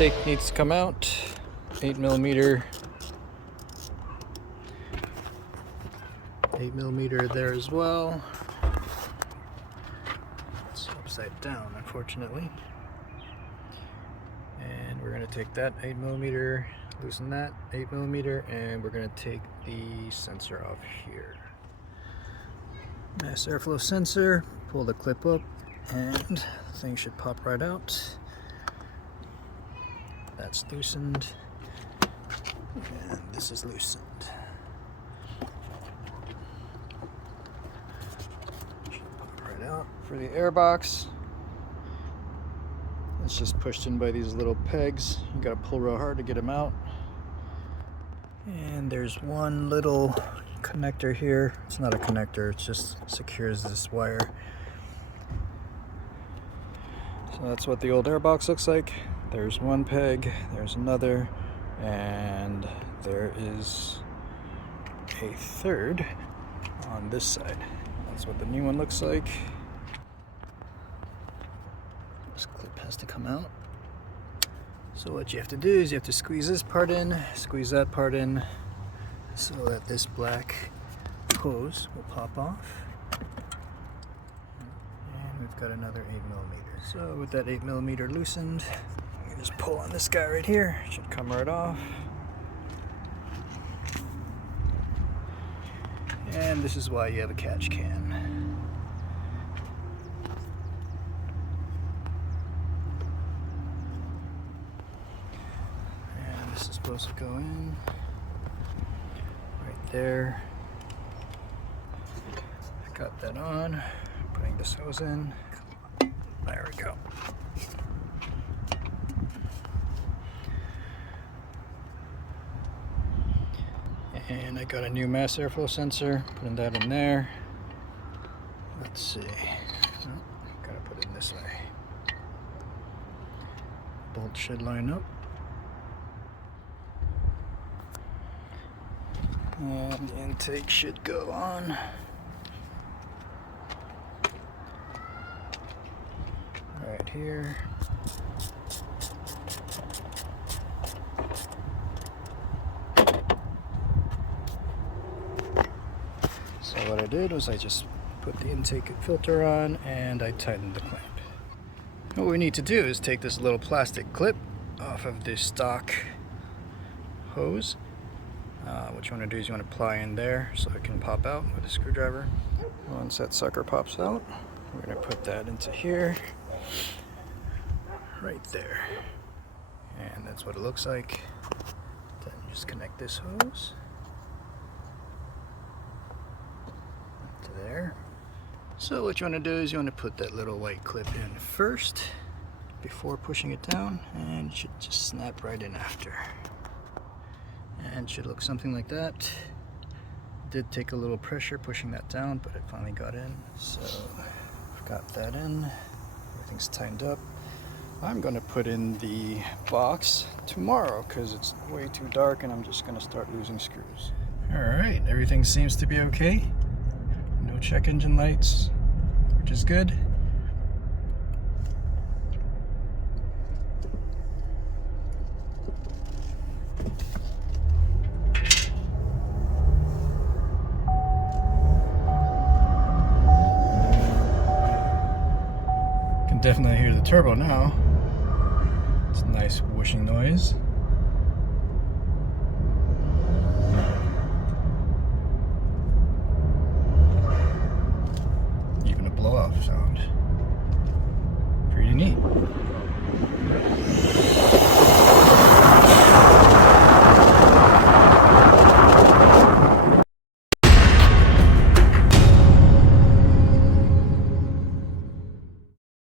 intake needs to come out. 8mm. 8mm there as well. It's upside down, unfortunately. And we're going to take that 8mm, loosen that 8mm, and we're going to take the sensor off here. Mass airflow sensor, pull the clip up, and the thing should pop right out. That's loosened, and this is loosened. Should pop right out. For the air box, it's just pushed in by these little pegs. You gotta pull real hard to get them out. And there's one little connector here. It's not a connector, it just secures this wire. So that's what the old airbox looks like. There's one peg, there's another, and there is a third on this side. That's what the new one looks like. This clip has to come out. So what you have to do is you have to squeeze this part in, squeeze that part in, so that this black hose will pop off. And we've got another 8mm. So with that 8mm loosened, you just pull on this guy right here. It should come right off. And this is why you have a catch can. And this is supposed to go in right there. I got that on. Putting this hose in. There we go. And I got a new mass airflow sensor, putting that in there. Let's see. Oh, gotta put it in this way. Bolt should line up. And the intake should go on. Right here. So what I did was I just put the intake filter on and I tightened the clamp. What we need to do is take this little plastic clip off of the stock hose. What you want to do is you want to ply in there so it can pop out with a screwdriver. Once that sucker pops out, we're going to put that into here. Right there. And that's what it looks like. Then you just connect this hose to there. So what you want to do is you want to put that little white clip in first before pushing it down, and it should just snap right in after. And it should look something like that. It did take a little pressure pushing that down, but it finally got in. So I've got that in. Everything's tightened up. I'm going to put in the box tomorrow because it's way too dark and I'm just going to start losing screws. Alright, everything seems to be okay. No check engine lights, which is good. Can definitely hear the turbo now. It's a nice whooshing noise.